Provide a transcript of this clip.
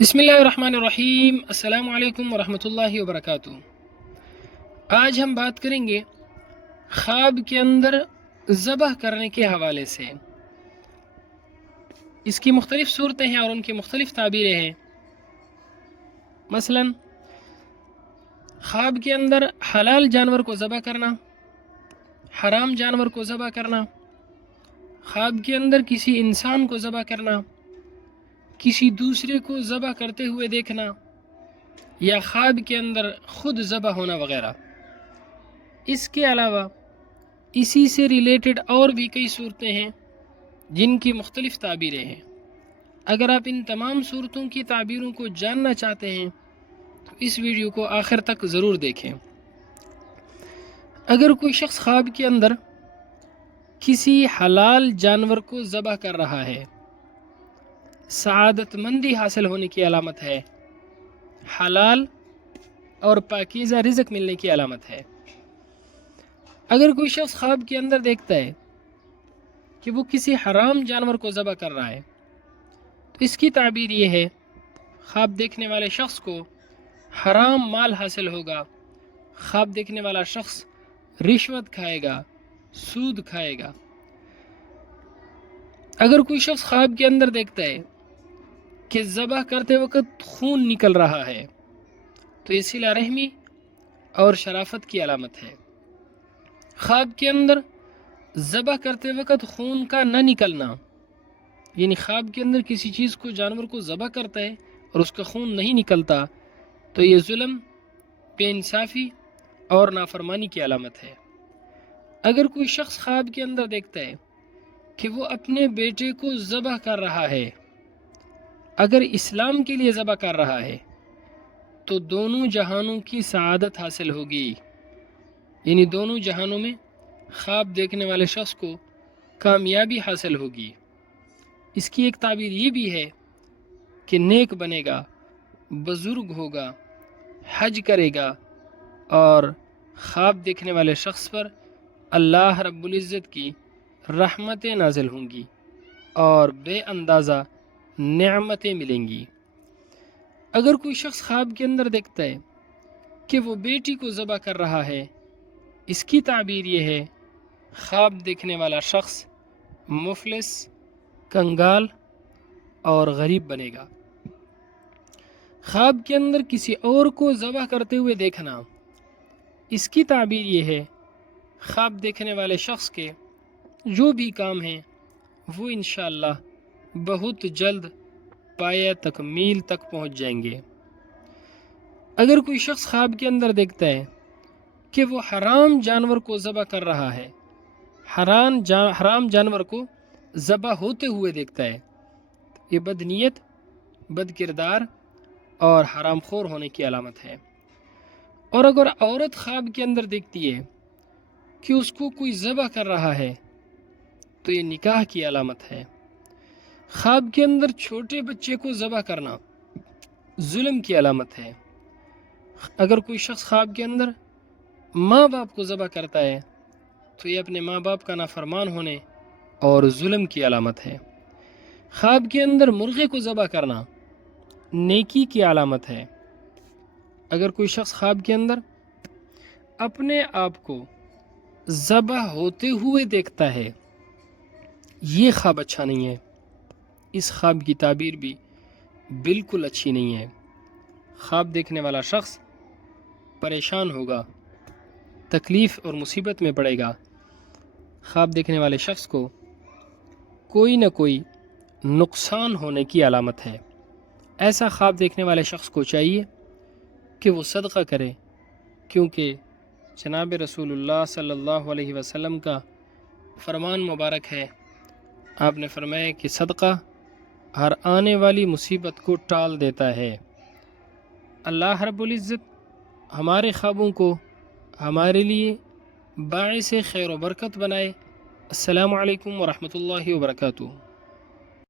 بسم اللہ الرحمن الرحیم۔ السلام علیکم ورحمۃ اللہ وبرکاتہ۔ آج ہم بات کریں گے خواب کے اندر ذبح کرنے کے حوالے سے۔ اس کی مختلف صورتیں ہیں اور ان کی مختلف تعبیریں ہیں۔ مثلا خواب کے اندر حلال جانور کو ذبح کرنا، حرام جانور کو ذبح کرنا، خواب کے اندر کسی انسان کو ذبح کرنا، کسی دوسرے کو ذبح کرتے ہوئے دیکھنا، یا خواب کے اندر خود ذبح ہونا وغیرہ۔ اس کے علاوہ اسی سے ریلیٹڈ اور بھی کئی صورتیں ہیں جن کی مختلف تعبیریں ہیں۔ اگر آپ ان تمام صورتوں کی تعبیروں کو جاننا چاہتے ہیں تو اس ویڈیو کو آخر تک ضرور دیکھیں۔ اگر کوئی شخص خواب کے اندر کسی حلال جانور کو ذبح کر رہا ہے، سعادت مندی حاصل ہونے کی علامت ہے، حلال اور پاکیزہ رزق ملنے کی علامت ہے۔ اگر کوئی شخص خواب کے اندر دیکھتا ہے کہ وہ کسی حرام جانور کو ذبح کر رہا ہے تو اس کی تعبیر یہ ہے، خواب دیکھنے والے شخص کو حرام مال حاصل ہوگا، خواب دیکھنے والا شخص رشوت کھائے گا، سود کھائے گا۔ اگر کوئی شخص خواب کے اندر دیکھتا ہے کہ ذبح کرتے وقت خون نکل رہا ہے تو یہ صلہ رحمی اور شرافت کی علامت ہے۔ خواب کے اندر ذبح کرتے وقت خون کا نہ نکلنا، یعنی خواب کے اندر کسی چیز کو، جانور کو ذبح کرتا ہے اور اس کا خون نہیں نکلتا تو یہ ظلم، بے انصافی اور نافرمانی کی علامت ہے۔ اگر کوئی شخص خواب کے اندر دیکھتا ہے کہ وہ اپنے بیٹے کو ذبح کر رہا ہے، اگر اسلام کے لیے ذبح کر رہا ہے تو دونوں جہانوں کی سعادت حاصل ہوگی، یعنی دونوں جہانوں میں خواب دیکھنے والے شخص کو کامیابی حاصل ہوگی۔ اس کی ایک تعبیر یہ بھی ہے کہ نیک بنے گا، بزرگ ہوگا، حج کرے گا، اور خواب دیکھنے والے شخص پر اللہ رب العزت کی رحمتیں نازل ہوں گی اور بے اندازہ نعمتیں ملیں گی۔ اگر کوئی شخص خواب کے اندر دیکھتا ہے کہ وہ بیٹی کو ذبح کر رہا ہے، اس کی تعبیر یہ ہے، خواب دیکھنے والا شخص مفلس، کنگال اور غریب بنے گا۔ خواب کے اندر کسی اور کو ذبح کرتے ہوئے دیکھنا، اس کی تعبیر یہ ہے، خواب دیکھنے والے شخص کے جو بھی کام ہیں وہ انشاءاللہ بہت جلد پایہ تکمیل تک پہنچ جائیں گے۔ اگر کوئی شخص خواب کے اندر دیکھتا ہے کہ وہ حرام جانور کو ذبح کر رہا ہے، حرام جانور کو ذبح ہوتے ہوئے دیکھتا ہے، یہ بدنیت، بد کردار اور حرام خور ہونے کی علامت ہے۔ اور اگر عورت خواب کے اندر دیکھتی ہے کہ اس کو کوئی ذبح کر رہا ہے تو یہ نکاح کی علامت ہے۔ خواب کے اندر چھوٹے بچے کو ذبح کرنا ظلم کی علامت ہے۔ اگر کوئی شخص خواب کے اندر ماں باپ کو ذبح کرتا ہے تو یہ اپنے ماں باپ کا نافرمان ہونے اور ظلم کی علامت ہے۔ خواب کے اندر مرغے کو ذبح کرنا نیکی کی علامت ہے۔ اگر کوئی شخص خواب کے اندر اپنے آپ کو ذبح ہوتے ہوئے دیکھتا ہے، یہ خواب اچھا نہیں ہے، اس خواب کی تعبیر بھی بالکل اچھی نہیں ہے۔ خواب دیکھنے والا شخص پریشان ہوگا، تکلیف اور مصیبت میں پڑے گا۔ خواب دیکھنے والے شخص کو کوئی نہ کوئی نقصان ہونے کی علامت ہے۔ ایسا خواب دیکھنے والے شخص کو چاہیے کہ وہ صدقہ کرے، کیونکہ جناب رسول اللہ صلی اللہ علیہ وسلم کا فرمان مبارک ہے، آپ نے فرمایا کہ صدقہ ہر آنے والی مصیبت کو ٹال دیتا ہے۔ اللہ رب العزت ہمارے خوابوں کو ہمارے لیے باعث خیر و برکت بنائے۔ السلام علیکم ورحمۃ اللہ وبرکاتہ۔